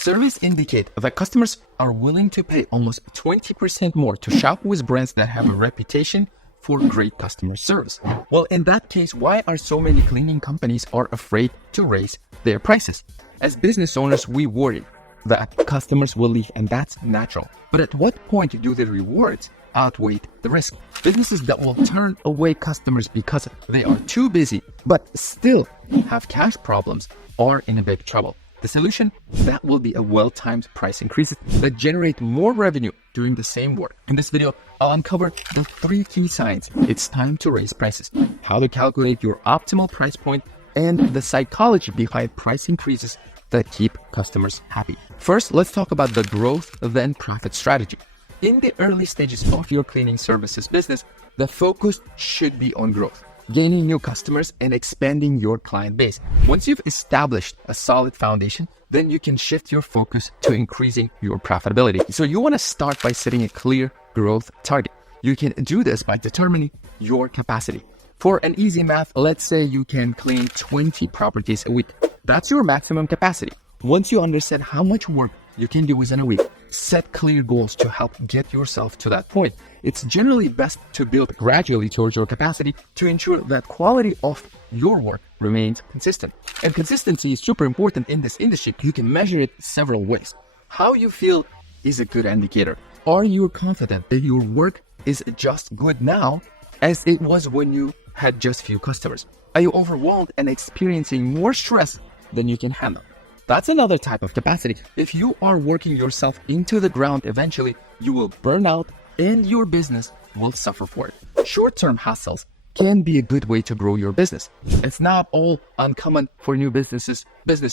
Surveys indicate that customers are willing to pay almost 20% more to shop with brands that have a reputation for great customer service. Well, in that case, why are so many cleaning companies are afraid to raise their prices? As business owners, we worry that customers will leave, and that's natural. But at what point do the rewards outweigh the risk? Businesses that will turn away customers because they are too busy but still have cash problems are in a big trouble. The solution? That will be a well-timed price increases that generate more revenue doing the same work. In this video, I'll uncover the 3 key signs it's time to raise prices, how to calculate your optimal price point, and the psychology behind price increases that keep customers happy. First, let's talk about the growth then profit strategy. In the early stages of your cleaning services business, the focus should be on growth, gaining new customers and expanding your client base. Once you've established a solid foundation, then you can shift your focus to increasing your profitability. So you want to start by setting a clear growth target. You can do this by determining your capacity. For an easy math, let's say you can clean 20 properties a week. That's your maximum capacity. Once you understand how much work you can do within a week, set clear goals to help get yourself to that point. It's generally best to build gradually towards your capacity to ensure that quality of your work remains consistent. And consistency is super important in this industry. You can measure it several ways. How you feel is a good indicator. Are you confident that your work is just good now as it was when you had just few customers? Are you overwhelmed and experiencing more stress than you can handle? That's another type of capacity. If you are working yourself into the ground, eventually you will burn out and your business will suffer for it. Short-term hustles can be a good way to grow your business. It's not all uncommon for new business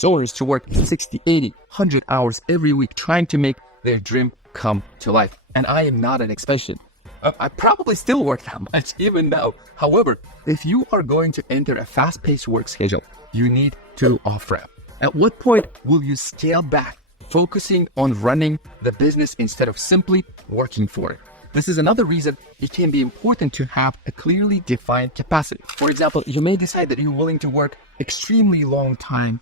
owners to work 60, 80, 100 hours every week trying to make their dream come to life. And I am not an exception. I probably still work that much even now. However, if you are going to enter a fast-paced work schedule, you need to off-ramp. At what point will you scale back, focusing on running the business instead of simply working for it? This is another reason it can be important to have a clearly defined capacity. For example, you may decide that you're willing to work extremely long time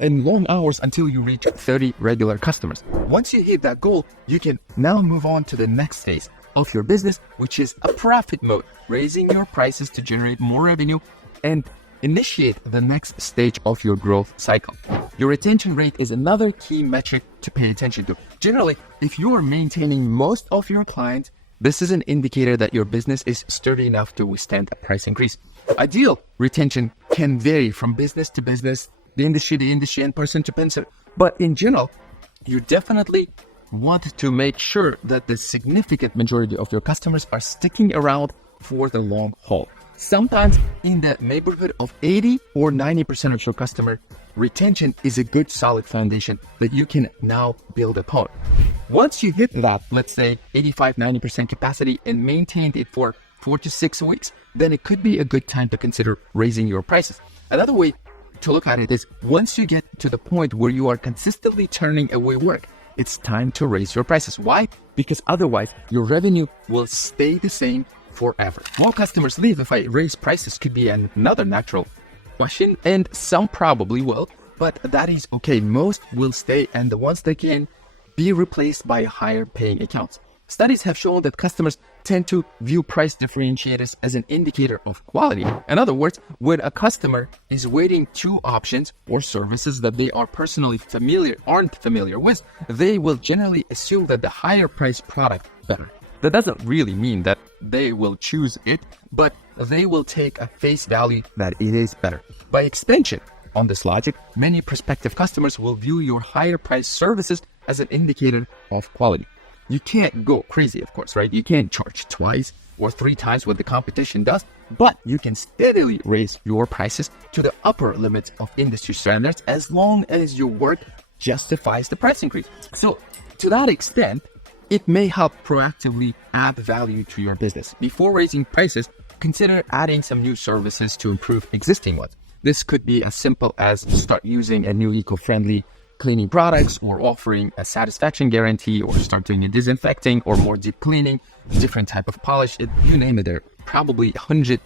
and long hours until you reach 30 regular customers. Once you hit that goal, you can now move on to the next phase of your business, which is a profit mode, raising your prices to generate more revenue and initiate the next stage of your growth cycle. Your retention rate is another key metric to pay attention to. Generally, if you are maintaining most of your clients, this is an indicator that your business is sturdy enough to withstand a price increase. Ideal retention can vary from business to business, the industry to industry, and person to person. But in general, you definitely want to make sure that the significant majority of your customers are sticking around for the long haul. Sometimes in the neighborhood of 80 or 90% of your customer retention is a good solid foundation that you can now build upon. Once you hit that, let's say 85-90% capacity and maintained it for 4 to 6 weeks, then it could be a good time to consider raising your prices. Another way to look at it is once you get to the point where you are consistently turning away work, it's time to raise your prices. Why? Because otherwise your revenue will stay the same forever. Will customers leave if I raise prices could be another natural question, and some probably will, but that is okay. Most will stay, and the ones that can be replaced by higher paying accounts. Studies have shown that customers tend to view price differentiators as an indicator of quality. In other words, when a customer is weighing 2 options or services that they are aren't familiar with, they will generally assume that the higher priced product better. That doesn't really mean that they will choose it, but they will take a face value that it is better. By extension, on this logic, many prospective customers will view your higher priced services as an indicator of quality. You can't go crazy, of course, right? You can't charge 2 or 3 times what the competition does, but you can steadily raise your prices to the upper limits of industry standards as long as your work justifies the price increase. So to that extent, it may help proactively add value to your business. Before raising prices, consider adding some new services to improve existing ones. This could be as simple as start using a new eco-friendly cleaning products, or offering a satisfaction guarantee, or start doing a disinfecting or more deep cleaning, different type of polish, you name it. There are probably 100,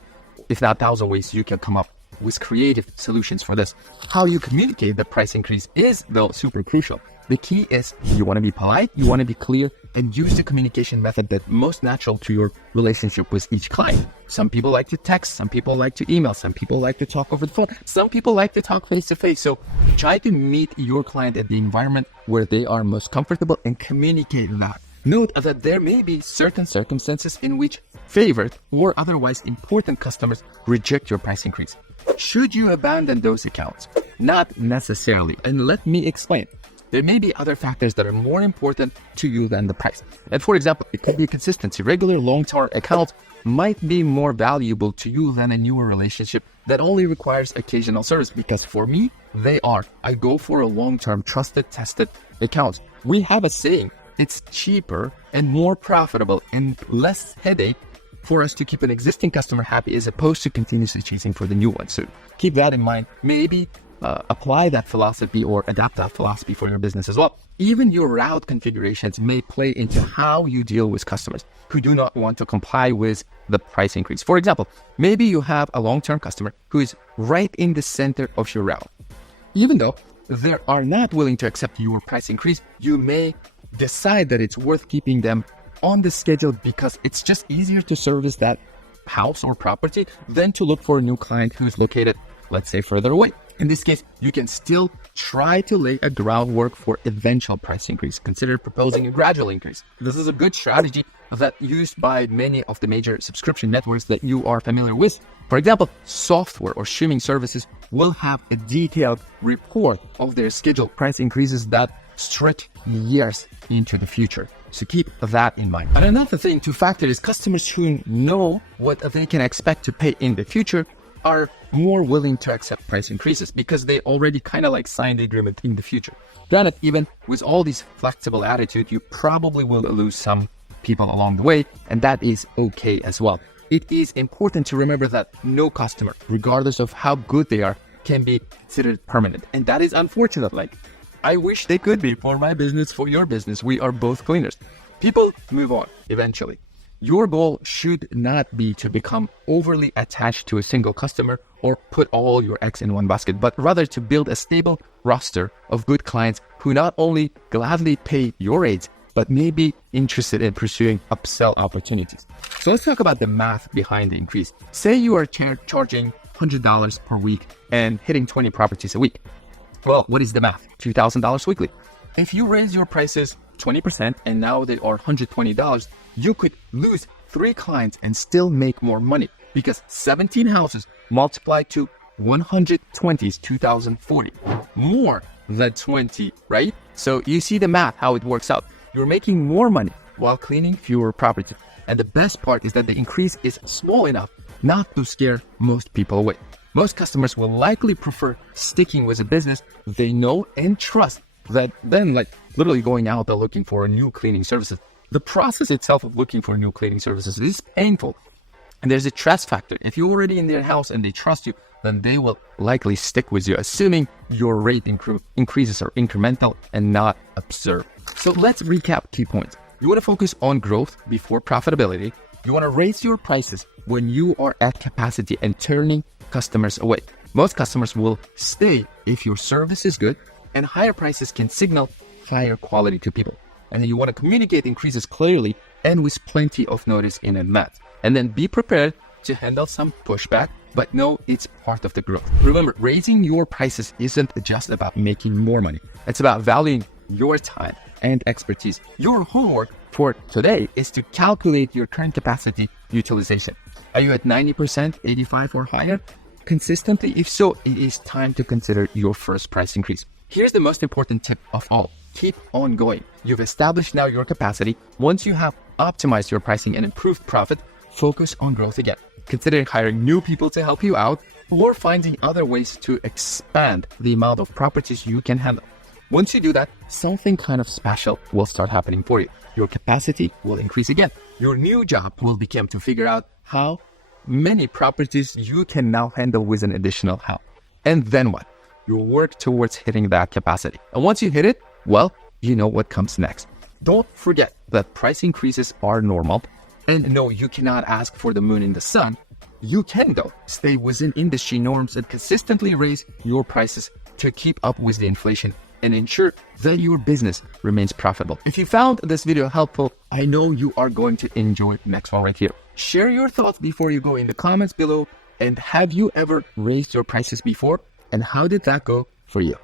if not 1,000 ways you can come up with creative solutions for this. How you communicate the price increase is though super crucial. The key is you want to be polite, you want to be clear, and use the communication method that's most natural to your relationship with each client. Some people like to text, some people like to email, some people like to talk over the phone, some people like to talk face to face. So try to meet your client at the environment where they are most comfortable and communicate that. Note that there may be certain circumstances in which favored or otherwise important customers reject your price increase. Should you abandon those accounts? Not necessarily, and let me explain. There may be other factors that are more important to you than the price. And for example, it could be consistency. Regular long-term accounts might be more valuable to you than a newer relationship that only requires occasional service, because for me, they are. I go for a long-term, trusted, tested accounts. We have a saying, it's cheaper and more profitable and less headache for us to keep an existing customer happy as opposed to continuously chasing for the new one. So keep that in mind. Maybe apply that philosophy or adapt that philosophy for your business as well. Even your route configurations may play into how you deal with customers who do not want to comply with the price increase. For example, maybe you have a long-term customer who is right in the center of your route. Even though they are not willing to accept your price increase, you may decide that it's worth keeping them on the schedule because it's just easier to service that house or property than to look for a new client who's located, let's say, further away. In this case, you can still try to lay a groundwork for eventual price increase. Consider proposing a gradual increase. This is a good strategy that used by many of the major subscription networks that you are familiar with. For example, software or streaming services will have a detailed report of their scheduled price increases that stretch years into the future. So keep that in mind. And another thing to factor is customers who know what they can expect to pay in the future are more willing to accept price increases because they already kind of like signed the agreement in the future. Granted, even with all these flexible attitude, you probably will lose some people along the way, and that is okay as well. It is important to remember that no customer, regardless of how good they are, can be considered permanent. And that is unfortunate. Like, I wish they could be for my business, for your business. We are both cleaners. People move on eventually. Your goal should not be to become overly attached to a single customer or put all your eggs in one basket, but rather to build a stable roster of good clients who not only gladly pay your rates, but may be interested in pursuing upsell opportunities. So let's talk about the math behind the increase. Say you are charging $100 per week and hitting 20 properties a week. Well, what is the math? $2,000 weekly. If you raise your prices 20% and now they are $120, you could lose 3 clients and still make more money because 17 houses multiplied to 120 is 2,040. More than 20, right? So you see the math, how it works out. You're making more money while cleaning fewer properties. And the best part is that the increase is small enough not to scare most people away. Most customers will likely prefer sticking with a business they know and trust than like literally going out there looking for a new cleaning services. The process itself of looking for new cleaning services is painful. And there's a trust factor. If you're already in their house and they trust you, then they will likely stick with you, assuming your rate increases are incremental and not absurd. So let's recap key points. You want to focus on growth before profitability. You want to raise your prices when you are at capacity and turning customers away. Most customers will stay if your service is good, and higher prices can signal higher quality to people. And then you want to communicate increases clearly and with plenty of notice in advance. And then be prepared to handle some pushback, but know it's part of the growth. Remember, raising your prices isn't just about making more money. It's about valuing your time and expertise. Your homework for today is to calculate your current capacity utilization. Are you at 90%, 85 or higher? Consistently? If so, it is time to consider your first price increase. Here's the most important tip of all. Keep on going. You've established now your capacity. Once you have optimized your pricing and improved profit, focus on growth again. Consider hiring new people to help you out or finding other ways to expand the amount of properties you can handle. Once you do that, something kind of special will start happening for you. Your capacity will increase again. Your new job will become to figure out how many properties you can now handle with an additional help. And then what? You'll work towards hitting that capacity. And once you hit it, well, you know what comes next. Don't forget that price increases are normal. And no, you cannot ask for the moon in the sun. You can, though, stay within industry norms and consistently raise your prices to keep up with the inflation and ensure that your business remains profitable. If you found this video helpful, I know you are going to enjoy the next one right here. Share your thoughts before you go in the comments below. And have you ever raised your prices before? And how did that go for you?